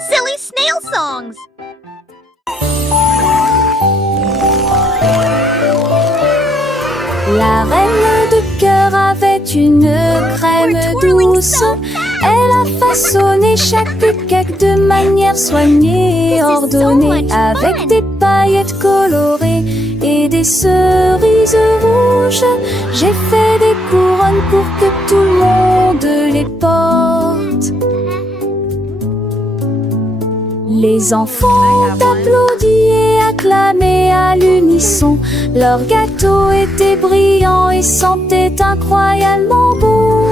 Silly snail songs. La reine de cœur avait une crème douce. Elle a façonné chaque cake de manière soignée, ordonnée, avec des paillettes colorées et des cerises rouges. J'ai fait des couronnes pour que tout le monde les porte. Les enfants applaudissaient et acclamaient à l'unisson. Leur gâteau était brillant et sentait incroyablement bon.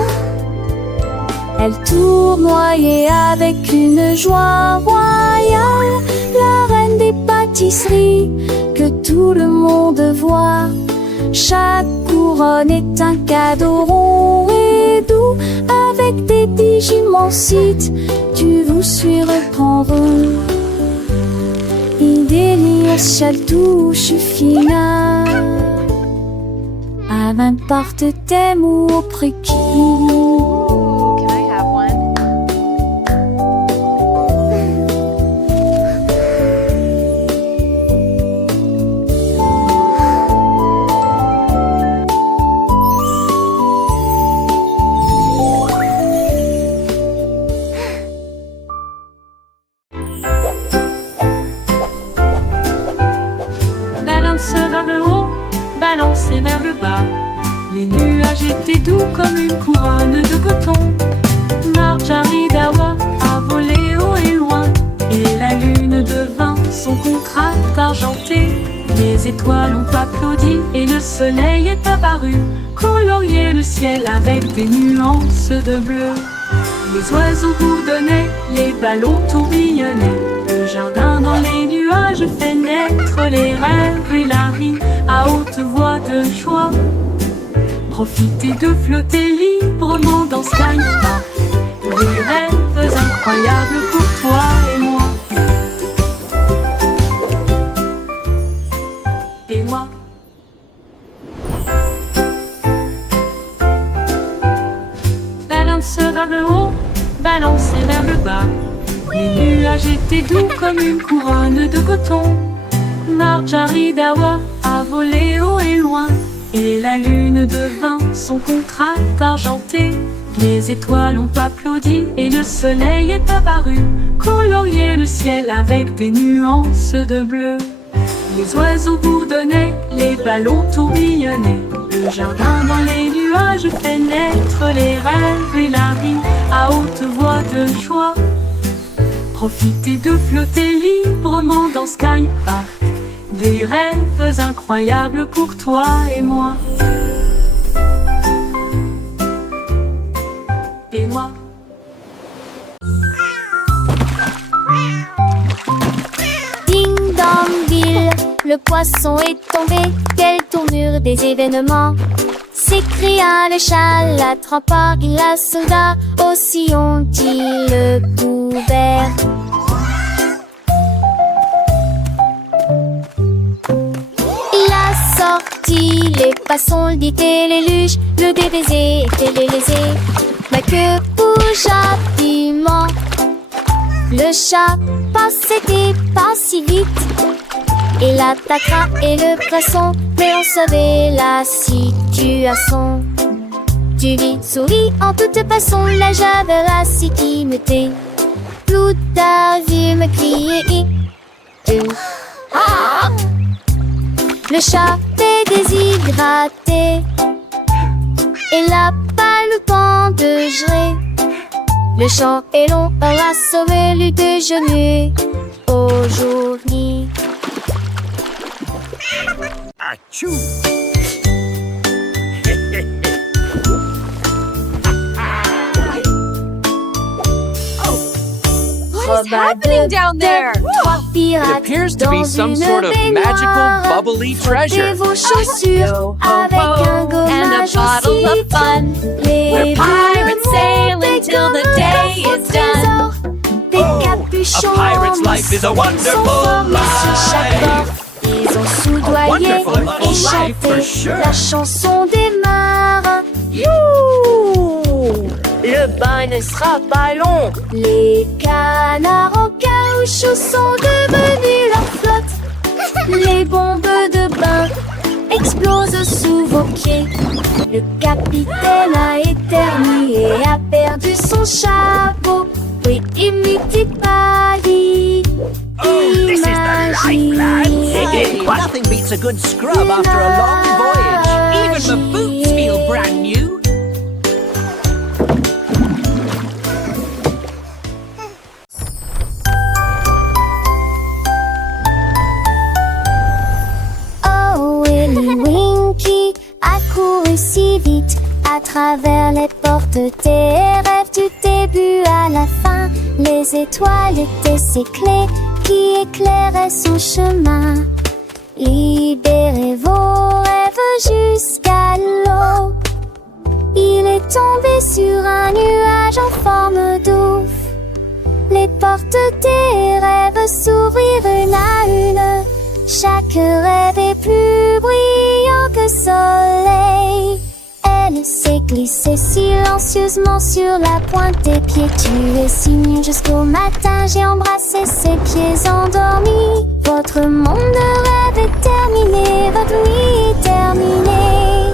Elle tournoyait avec une joie royale, la reine des pâtisseries que tout le monde voit. Chaque couronne est un cadeau rond et doux, avec des digimons sites, tu vous surprendront. Idélias touche fina, à n'importe thème ou au préquis. Can I have one? Balance vers le haut, balancez vers le bas. Les nuages étaient doux comme une couronne de coton. Marjaridawa a volé haut et loin, et la lune devint son contraste argenté. Les étoiles ont applaudi et le soleil est apparu, colorier le ciel avec des nuances de bleu. Les oiseaux bourdonnaient, les ballons tourbillonnaient. Le jardin dans les nuages fait naître les rêves et la vie à haute voix de joie. Profitez de flotter librement dans Sky Park. Des rêves incroyables pour toi et moi. Et moi. Balance vers le haut, balancez vers le bas. Les nuages étaient doux comme une couronne de coton. Marjaridawa a volé haut et loin, et la lune devint son contraste argenté. Les étoiles ont applaudi et le soleil est apparu, colorier le ciel avec des nuances de bleu. Les oiseaux bourdonnaient, les ballons tourbillonnaient. Le jardin dans les nuages fait naître les rêves et la vie à haute voix de joie. Profitez de flotter librement dans Sky Park. Des rêves incroyables pour toi et moi. Et moi. Ding dong ville, le poisson est tombé. Quelle tournure des événements! S'écria le chat, l'attrapant la soldat. Aussi ont-ils le couvert. Il a sorti les poissons, le dit et les luges, le DBZ et les lésés. Mais que bougea piment. Le chat passait pas si vite. Il attaquera et le poisson, mais on savait la situation. Tu vis, souris en toute façon, la javera si qui me tait. Tout a vu me crier. Ah! Le chat est déshydraté et n'a pas le temps de gérer. Le champ est long, on a sauvé le déjeuner aujourd'hui. Achou! What is happening down there? It appears to be some sort of magical, bubbly treasure. Vos chaussures avec un gommage and a bottle of fun. We're pirates sailing till the day is done. A pirate's life is a wonderful life. Ils ont soudoyé et chanté la chanson des marins. You! le bain ne sera pas long. Les canards en caoutchouc sont devenus leur flotte. Les bombes de bain explosent sous vos pieds. Le capitaine a éternué et a perdu son chapeau. Oui, imite Paris. Imaginez. Nothing beats a good scrub after a long voyage. Even the boots feel brand new. Oh, Willy Winky a couru si vite à travers les portes des rêves du début à la fin. Les étoiles étaient ses clés qui éclairaient son chemin. Libérez vos rêves jusqu'à l'eau. Il est tombé sur un nuage en forme d'ouf. Les portes des rêves s'ouvrirent une à une. Chaque rêve est plus brillant que soleil. Elle s'est glissée silencieusement sur la pointe des pieds. Tu es si mignon jusqu'au matin. J'ai embrassé ses pieds endormis. Votre monde de rêve est terminé. Votre nuit est terminée.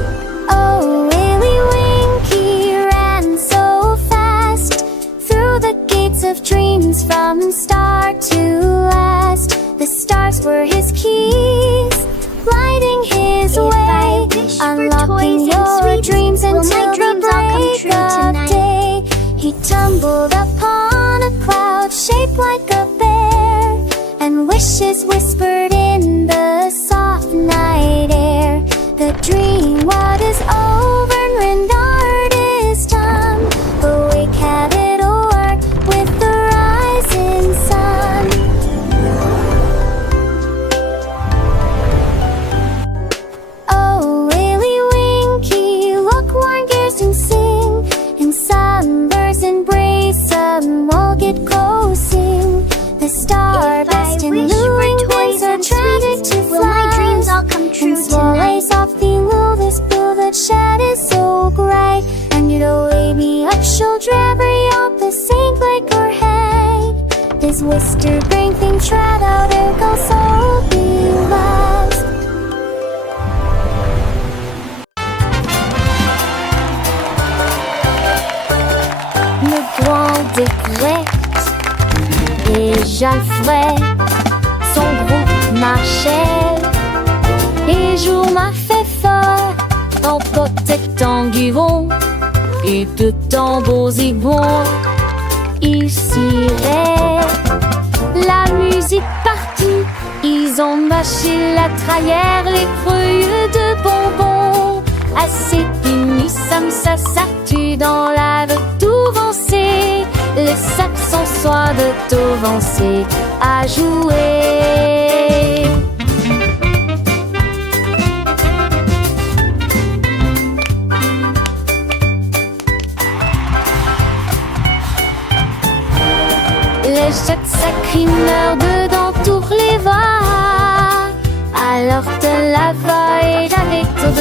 Oh, Willy Winky ran so fast through the gates of dreams from start to last. The stars were his keys, lighting his way, unlocking your dreams until the break of day. He tumbled upon a cloud shaped like a bear, and wishes whispered in the soft night air. The dream what is over and art is done. Awake, have it work with the rising sun. Oh, Willy Winky, look, warm gears and sing. In sunbursts embrace, some will get coasting. The starburst and luring winds are tragic to fly. Will my dreams all come true tonight? Softly will this blue that shed is so bright. And you'll lay me up, shoulder up the sink like her head. This wister brain thing tried out and goes so beloved. Le grand découverte et Jalfred, son groupe marchait et jour m'a fait fort en protectant Guivon et de tambours zigons. Ils ciraient la musique partout, ils ont mâché la trahère, les feuilles de bonbons. Assez fini, ça s'actue dans la de tout vancer. Les saxons soient de tout vancer à jouer. Les jets sacrés meurent dedans tous les voix. Alors te la va et j'avais tout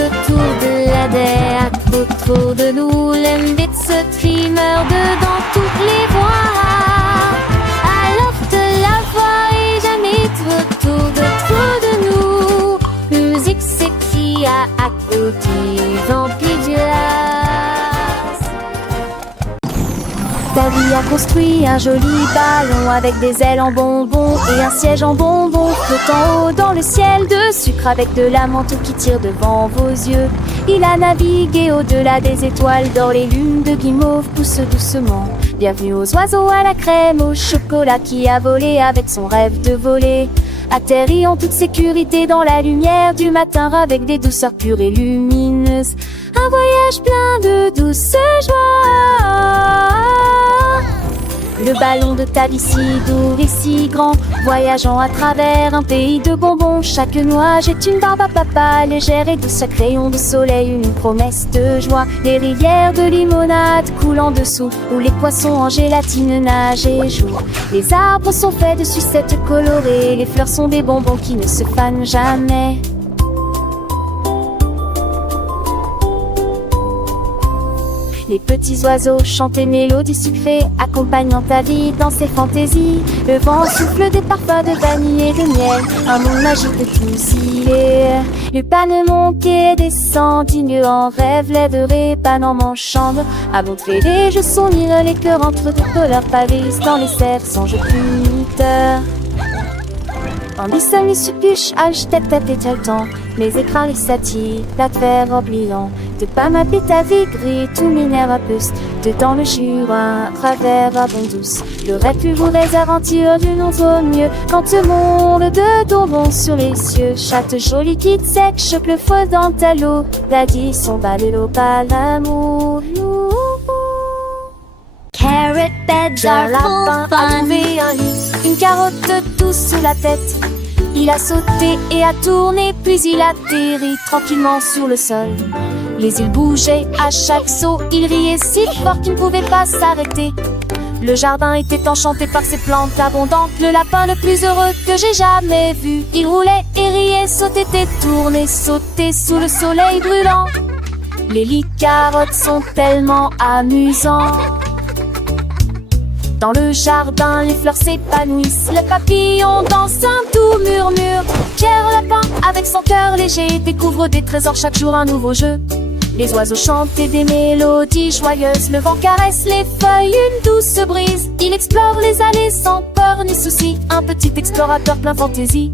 de la derrière. Trop de nous, l'embête se crie meurt dedans toutes les voix. Alors te la va et jamais trop de nous. Musique s'écrie à côté, vampire du las. Davy a construit un joli ballon avec des ailes en bonbons et un siège en bonbons flottant haut dans le ciel de sucre avec de la menthe qui tire devant vos yeux. Il a navigué au-delà des étoiles d'or, les lunes de guimauve poussent doucement. Bienvenue aux oiseaux à la crème, au chocolat qui a volé avec son rêve de voler. Atterri en toute sécurité dans la lumière du matin avec des douceurs pures et lumineuses. Un voyage plein de douce joie. Le ballon de Davy si doux et si grand, voyageant à travers un pays de bonbons. Chaque nuage est une barbe à papa, légère et douce, chaque rayon de soleil une promesse de joie. Les rivières de limonade coulent en dessous, où les poissons en gélatine nagent et jouent. Les arbres sont faits de sucettes colorées, les fleurs sont des bonbons qui ne se fanent jamais. Les petits oiseaux chantent des mélodies sucrées, accompagnant ta vie dans ses fantaisies. Le vent souffle des parfums de vanille et de miel, un monde magique de tous y est. Le panemon qui descend, digne en rêve, lèverait pas dans mon chambre. À montrer les jeux sont lire les cœurs entre deux couleurs pavés dans les serres sans jeu pluteur. En bissant les suppuches, tête et le temps. Les écrans, les satis, la terre oubliant. De pas ma pite à vie gris, tout minère à puce. Dedans le jure, un travers à bon douce. Le rêve plus vous les aventures d'une autre mieux. Quand le monde de tombons sur les cieux. Chatte jolie quitte sec, choque le feu dans ta l'eau. L'addition bat de l'eau, pas l'amour. Carrot beds are full fun. Une carotte douce sous la tête. Il a sauté et a tourné, puis il atterrit tranquillement sur le sol. Les îles bougeaient à chaque saut, il riait si fort qu'il ne pouvait pas s'arrêter. Le jardin était enchanté par ses plantes abondantes. Le lapin le plus heureux que j'ai jamais vu. Il roulait et riait, sautait et tournait, sautait sous le soleil brûlant. Les lits carottes sont tellement amusants. Dans le jardin, les fleurs s'épanouissent. Le papillon danse un doux murmure. Pierre Lapin, avec son cœur léger, découvre des trésors chaque jour, un nouveau jeu. Les oiseaux chantent des mélodies joyeuses. Le vent caresse les feuilles, une douce brise. Il explore les allées sans peur ni souci. Un petit explorateur plein fantaisie.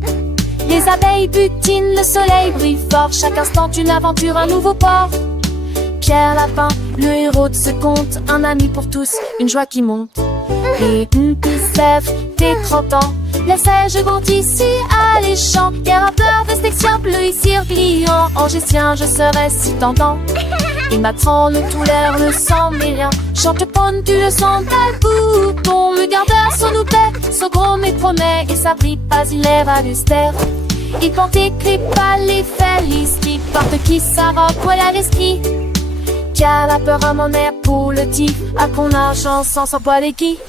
Les abeilles butinent, le soleil brille fort. Chaque instant une aventure, un nouveau port. Pierre Lapin, le héros de ce conte. Un ami pour tous, une joie qui monte. Et une sève, tes 30 ans. Les seiges vont ici alléchants. Guerre à peur, vestection, bleu ici pliant. Angestien, je serai si tentant. Il m'attend le tout l'air, le sang mais rien. Chante ponne, tu le sens, tel bouton. Le gardeur, son loupet, son gros mais promet. Et ça brille pas, il est à l'ustère. Il porte écrit pas les felices. Qui porte qui sa robe, voilà l'esprit. Qui a la peur à mon air pour le tif. À qu'on argent sans s'en boire les qui.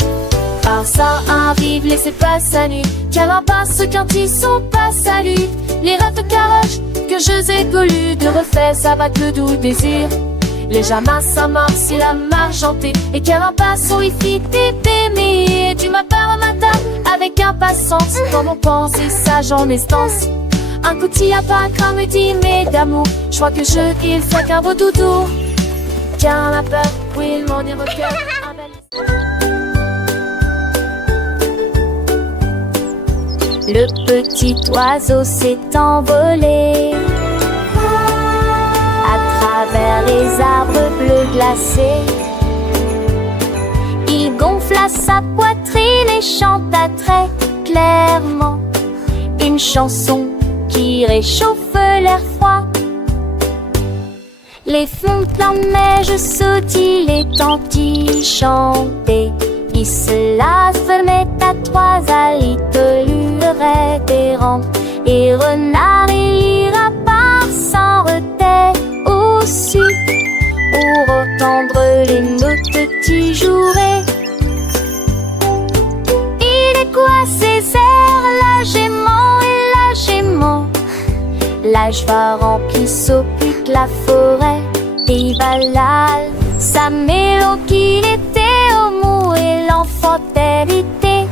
Par ça arrive, laissez pas sa nuit. Car en bas ceux qui sont pas salut. Les rêves de caroche que je ai colus. De refait ça va que le doux désir. Les jamas ça marche si la margentée. Et car en bas son wifi t'es du matin au matin avec impatience. Quand on pense et sage en estance. Un coup de à pas comme me dit mais d'amour. Je crois que il fait qu'un beau doudou. Car la peur, oui il m'en est recueil. Le petit oiseau s'est envolé à travers les arbres bleus glacés. Il gonfla sa poitrine et chanta très clairement une chanson qui réchauffe l'air froid. Les fontaines de neige sautillent, les tantis chantaient. Il se la fermait à trois alites, lurerait errant. Et renard et lapin s'en retaient aussi pour entendre les notes qui joueraient. Il est quoi ces airs, la gémant et la gémant. L'âge va remplir s'occupe la forêt. Et Valal, sa mélodie qu'il était au mou et l'enfantalité.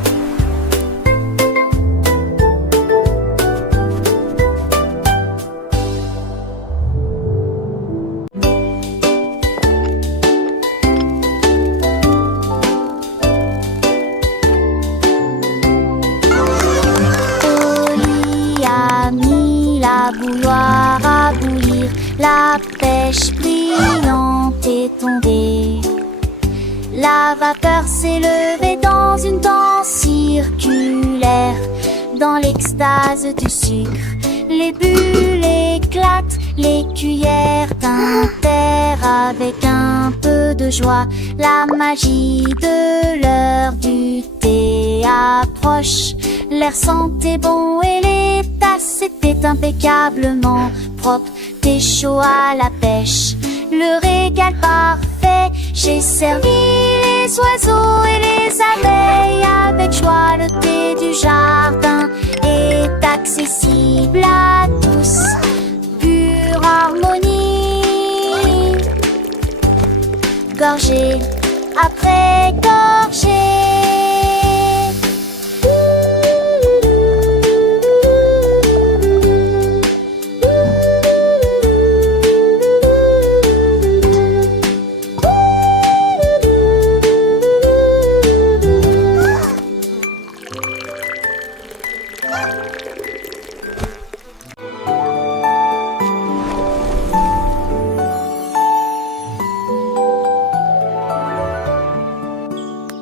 Oli a mis la bouilloire à bouillir. La pêche brillante est tombée. La vapeur s'est levée dans une danse circulaire. Dans l'extase du sucre, les bulles éclatent, les cuillères tintèrent avec un peu de joie. La magie de l'heure du thé approche. L'air sentait bon et les tasses étaient impeccablement propres. Thé chaud à la pêche, le régal parfait. J'ai servi les oiseaux et les abeilles avec joie. Le thé du jardin est accessible à tous, pure harmonie. gorgée après gorgée.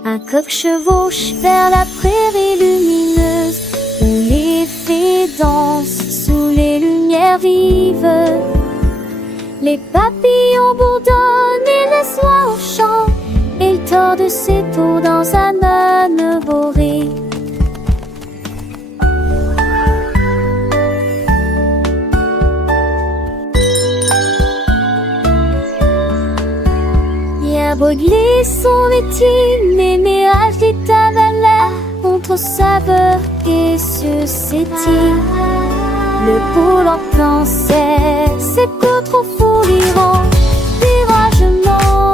Un coq chevauche vers la prairie lumineuse où les fées dansent sous les lumières vives. Les papillons bourdonnent et laissent l'oie au champ et il tord de ses peaux dans un âne boré. Brûler son métier, les mérages des tavalères contre saveur et sucétie. Le poule en pensait, c'est peu trop fou l'Iran, viragement.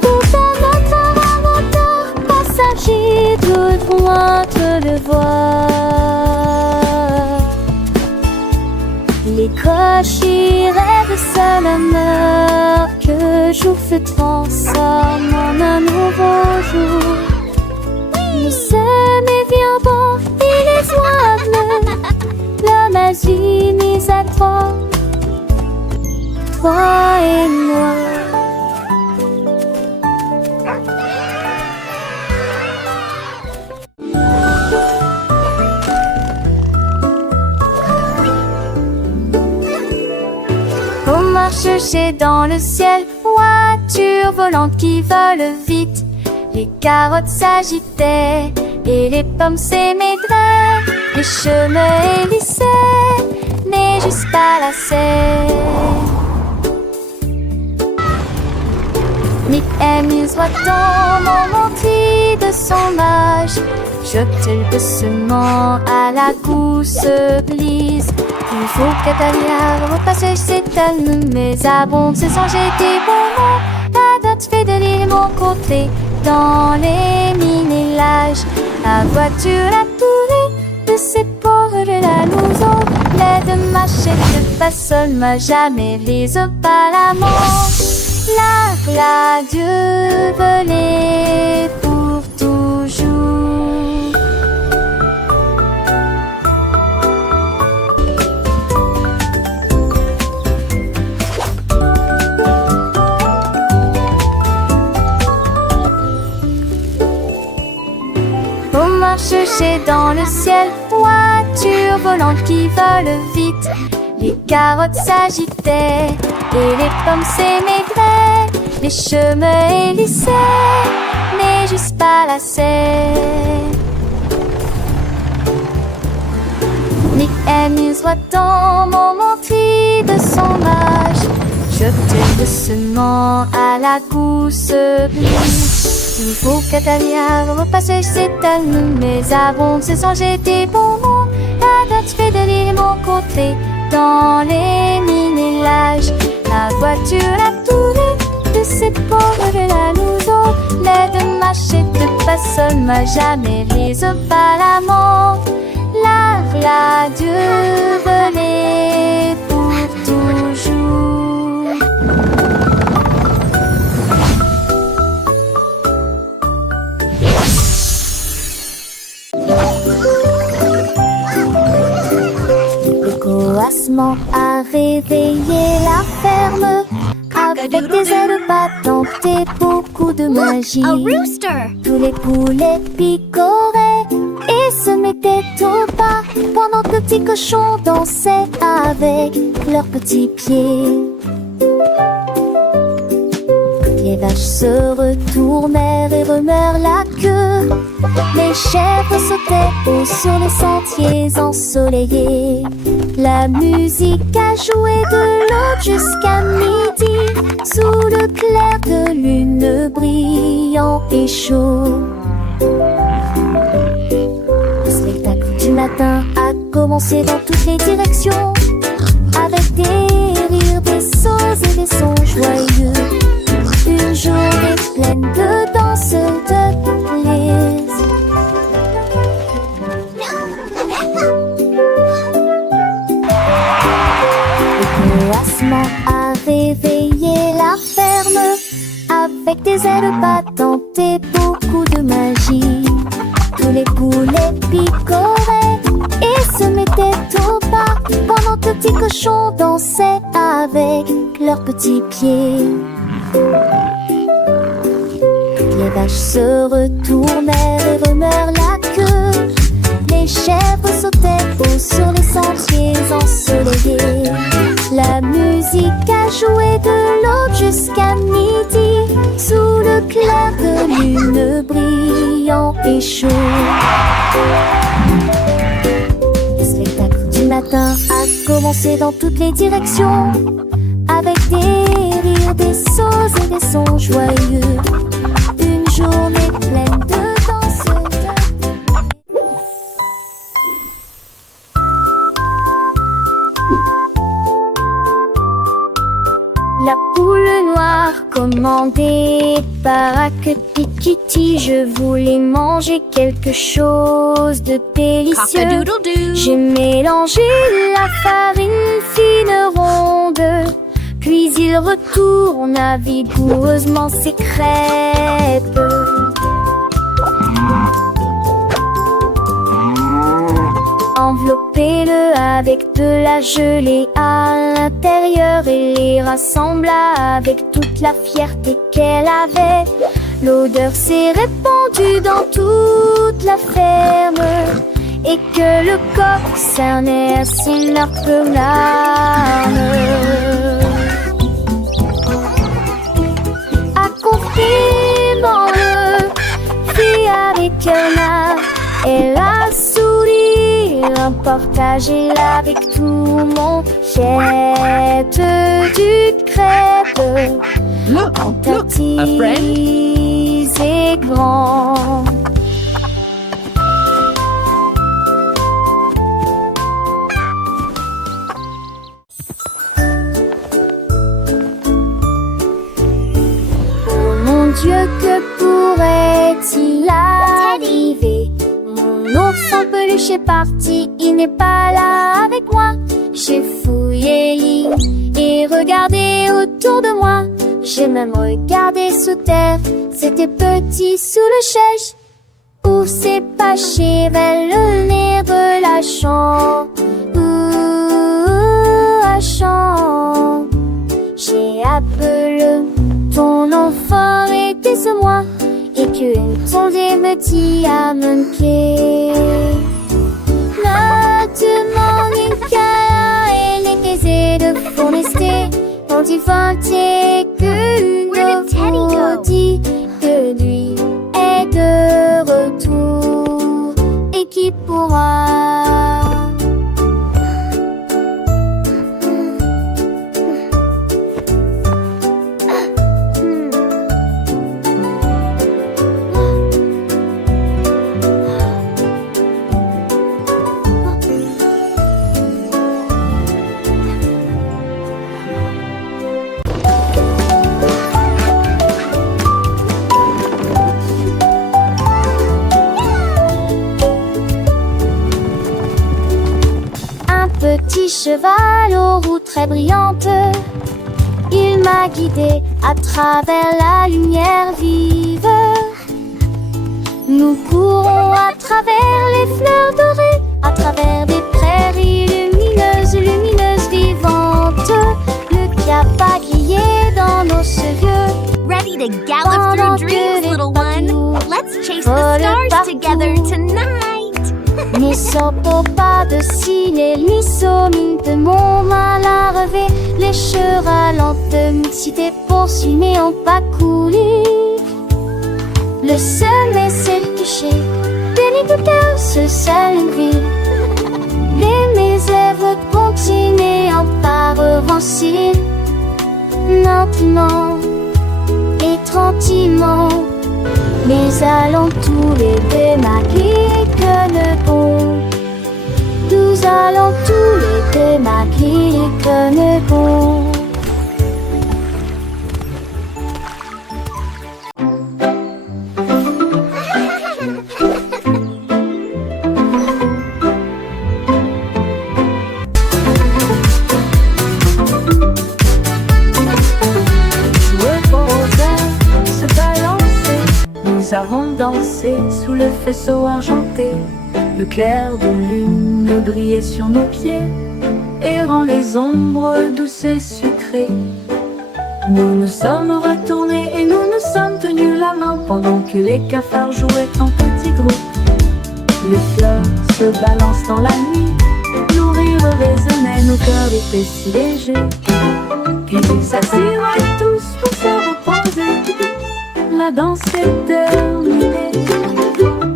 Tout un autre inventeur, passager, devront te le voir. Les cochers rêvent seul honneur que jour se transforme en un nouveau jour. Nous sommes évidemment et les oies, l'homme agit mis à trois, toi et moi. Chercher dans le ciel, voitures volantes qui volent vite. Les carottes s'agitaient et les pommes s'émaidraient. Les chemins hélissaient, mais jusqu'à la serre. Nick amuse dans mon tri de son âge. Jette doucement à la gousse glisse. Il faut qu'Atalia repasse cette année, mais abonde se sans jeter bonbons. La date fait de l'île mon côté, dans les minélages. La voiture a tourné de ses pauvres la louson. L'aide machette pas seule, m'a jamais lise pas la manche. La Dieu volait pour toujours. Chercher dans le ciel, voitures volantes qui volent vite. Les carottes s'agitaient et les pommes s'émaidraient. Les chemins hélissaient, mais juste pas la serre. Nick amuse dans mon tri de son âge. Jeté doucement à la gousse glisse. Il faut qu'Atalia repasse cette année, mais abonde se sans jeter bonbons. La date fait de l'île mon côté, dans les minélages. La voiture a tourné de ses pauvres la louson. L'aide machette pas seule, m'a jamais lise pas la menthe. La Dieu volait pour toujours. Le coassement a réveillé la ferme. Avec des ailes battantes et beaucoup de magie. A rooster! Tous les poulets picoraient et se mettaient au pas pendant que le petit cochon dansait avec leurs petits pieds. Les vaches se retournèrent et remuèrent la queue. Les chèvres sautaient haut sur les sentiers ensoleillés. La musique a joué de l'aube jusqu'à midi, sous le clair de lune brillant et chaud. Le spectacle du matin a commencé dans toutes les directions, avec des rires, des sauts et des sons joyeux. Une journée pleine de danse, de plaisir. Le coassement a réveillé la ferme avec des ailes battantes et beaucoup de magie. Tous les poulets picoraient et se mettaient au pas pendant que les petits cochons dansaient avec leurs petits pieds. Les vaches se retournèrent et remuèrent la queue. Les chèvres sautaient haut sur les sentiers ensoleillés. La musique a joué de l'aube jusqu'à midi, sous le clair de lune brillant et chaud. Le spectacle du matin a commencé dans toutes les directions, avec des rires, des sauts et des sons joyeux. Une journée pleine de danse, La poule noire commandée par Kitty, je voulais manger quelque chose de délicieux. Cock-a-doodle-doo. J'ai mélangé la farine fine ronde, puis il retourna vigoureusement ses crêpes. Enveloppez-le avec de la gelée à l'intérieur et les rassembla avec toute la fierté qu'elle avait. L'odeur s'est répandue dans toute la ferme et que le coq cernait à son large larmes. Accomplis-moi-le, fit avec un art, et la sourire, partagez-la avec tout le monde. Jette du crêpe, Look, en look, a friend. petits et grands. Oh mon Dieu, que pourrait-il arriver? Mon ours en peluche est parti, il n'est pas là avec moi. J'ai fouillé l'île et regardé autour de moi. J'ai même regardé sous terre, c'était petit sous le chèche, où s'est caché vers le nez de la chambre. La chambre. J'ai appelé ton enfant était ce moi, et qu'une tondée me dit à mon pied. Maintenant une cara et les caisses de forester, quand il fantait qu'une dit que lui est de retour et qui pourra. Petit cheval aux roues très brillantes, il m'a guidé à travers la lumière vive. Nous courons à travers les fleurs dorées, à travers des prairies lumineuses, lumineuses, vivantes. Le cap a grillé dans nos cheveux. Ready to gallop through dreams, little one. Let's chase the stars together tonight. Ne sortons pas de ciné, ni sommine de mon mal à relever. Les chevaux lentement m'excitaient, poursuivis mais ont pas coulé. Le sommet s'est couché, béni de cœur, ce seul une ville. Mes lèvres continuaient en pas revancer. Lentement et tranquillement, mais allons tous les deux maquiller que le bon. Nous allons tous les deux maquiller que le bon. Nous avons dansé sous le faisceau argenté. Le clair de lune brillait sur nos pieds, errant les ombres douces et sucrées. Nous nous sommes retournés et nous nous sommes tenus la main pendant que les cafards jouaient en petits groupes. Les fleurs se balancent dans la nuit, nos rires résonnaient, nos cœurs étaient si légers. Puis ils s'assirent tous pour se reposer. La danse est terminée.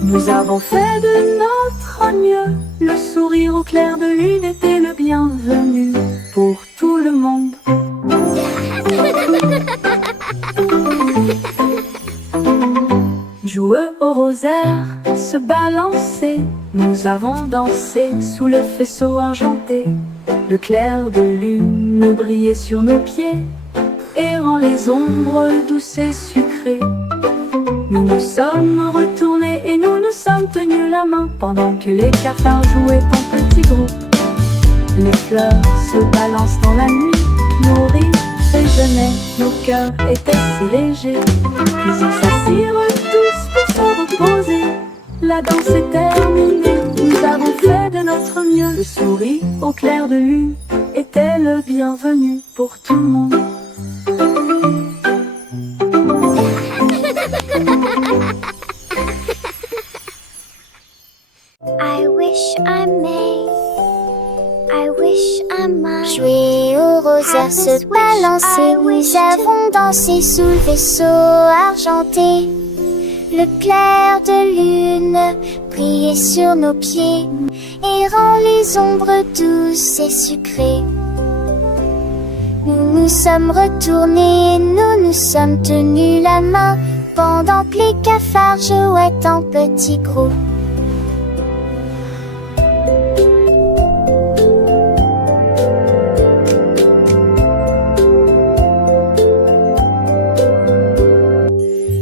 Nous avons fait de notre mieux. Le sourire au clair de lune était le bienvenu pour tout le monde. Joueux au rosaire, se balancer. Nous avons dansé sous le faisceau argenté. Le clair de lune brillait sur nos pieds, errant les ombres douces et sucrées. Nous nous sommes retournés et nous nous sommes tenus la main pendant que les cafards jouaient en petits groupes. Les fleurs se balancent dans la nuit, nos rires résonnaient, nos cœurs étaient si légers. Puis ils s'assirent tous pour se reposer. La danse est terminée, nous avons fait de notre mieux. Le sourire au clair de lune était le bienvenu pour tout le monde. I wish I may, I wish I might. Jouer au rosaire, se balancer, nous avons dansé sous le vaisseau argenté. Le clair de lune brillait sur nos pieds, errant les ombres douces et sucrées. Nous nous sommes retournés, nous nous sommes tenus la main, pendant que les cafards jouaient en petits groupes.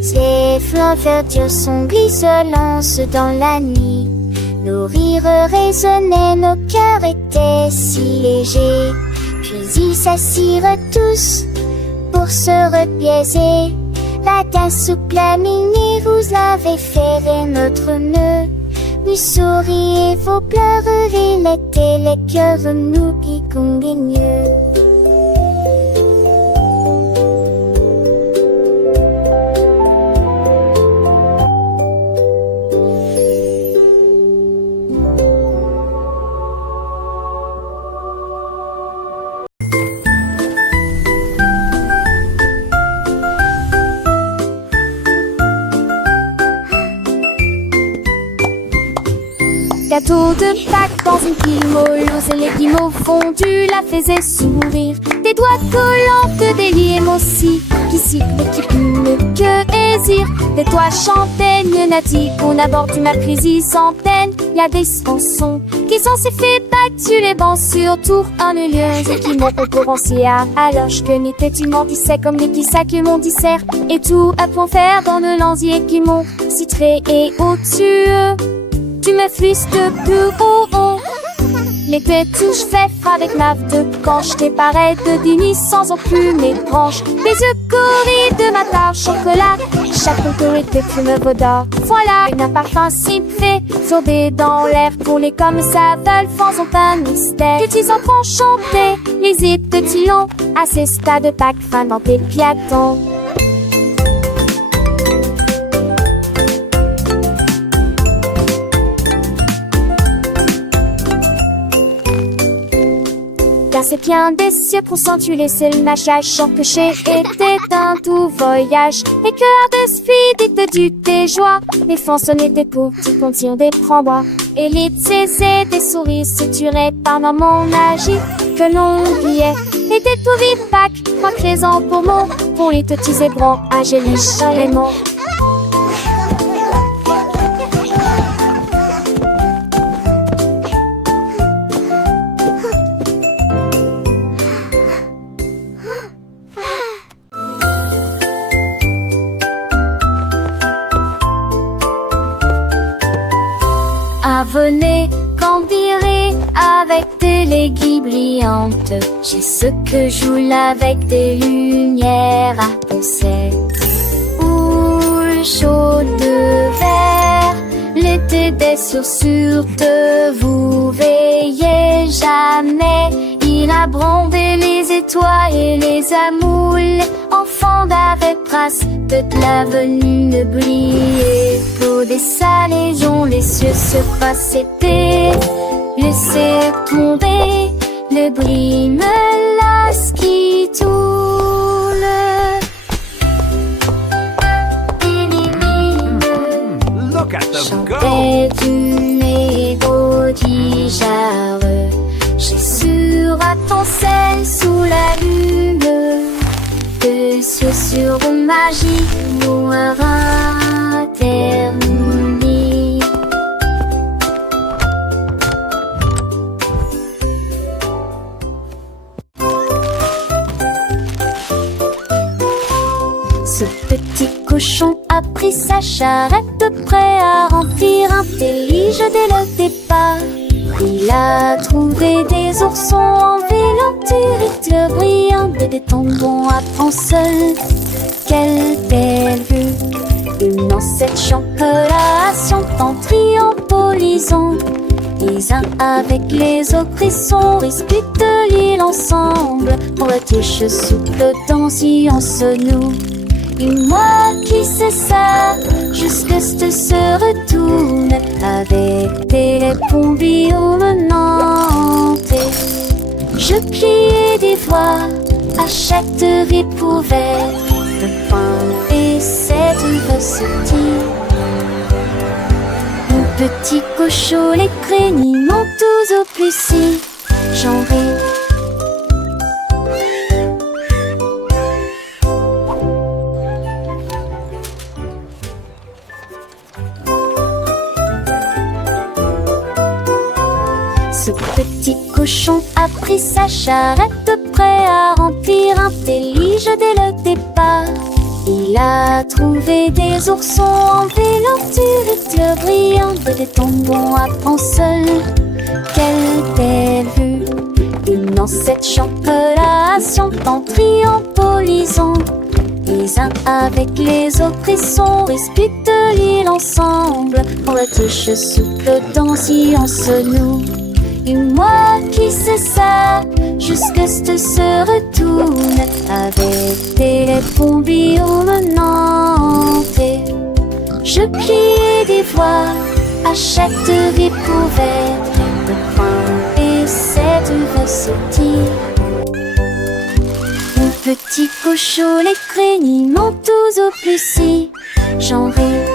Ces flancs verdures sont grisonnantes dans la nuit. Nos rires résonnaient, nos cœurs étaient si légers. Puis ils s'assirent tous pour se repiaiser. La danse souple à minuit, vous avez ferré notre nœud. Nous souriez, vos pleurs étaient les cœurs, nous qui conguigneux. Gâteau de Pâques dans une guimauve, et les guimauves fondus la faisaient sourire. Des doigts collants de délier aussi, qui sifflent, qui plument, que hésire. Des toits chantaient, mieux n'a dit, qu'on aborde du mépris sans peine. Y a des chansons qui sont si fait battus les bancs sur tour ennuyeuses et qui m'ont concurrencé à l'orge que n'était-il m'endissait comme les sacs que mon dissert. Et tout à point faire dans le lanzier qui m'ont citré et au-dessus. Tu me flisses de plus haut. L'été touche fait avec ma de canche. T'es pareil de Denis sans aucune mes branches. Les yeux corris de ma tarte chocolat. Chaque contour était plume d'or. Voilà, un parfum si fait sauver dans l'air. Pour les comme ça veulent, faisons un mystère. Que tu enfants chanter les hits de Tillon. À ces stades de Pâques, fin dans tes piatons. Car c'est bien des cieux pour sentir laisser le mâchage sans péché était un tout voyage. Les cœurs de speed du tes joies. Les façons étaient pour qui contirent des frambois. Et les tsés des souris suturées par maman magique que l'on oubliait. Et des tout vives Pâques, moi présent pour mon, pour les petits zébrants, angéliques, les mots. Venez cambirer avec des léguilles brillantes. J'ai ce que joue avec des lumières à concert. Houle chaude et des chaussures de vous veillez jamais. Il a brandé les étoiles et les amoules, enfants d'Avepras, toute la venue ne brillait. Pour des salés dont les cieux se passaient, laissez tomber le bris menace qui tourne. Look at them go! Chantait une égodigère, sur attenselle sous la lune, de chaussures magiques noires internies. Ce petit cochon a pris sa charrette, prêt à remplir un délige dès le départ. Il a trouvé des oursons en vélanturite brillante et des tombons à seul. Quelle belle vue! Une ancêtre chancelation en triombolisant. Les uns avec les autres, ils sont disputent l'île ensemble. Pour la tige souple danser en se noue. Et moi qui sais ça, jusque ce se retourne avec des pompiers menantés. Je pliais des voix à chaque découverte de pain et cette recette. Mon petit cochon, les craigniments tous au plus si j'en ris. Ce petit cochon a pris sa charrette, prêt à remplir un délige dès le départ. Il a trouvé des oursons en vélanturite brillante et des tombons à seul. Quelle belle vue! Une ancêtre chancelation en triombolisant. Les uns avec les autres, ils sont disputent l'île ensemble. Pour la tige souple danser en se noue. Et moi qui sais ça, jusque ce se retourne avec des pompiers menantés. Je pliais des voix à chaque découverte de pain et cette recette. Mon petit cochon, les craigniments tous au plus si j'en ris.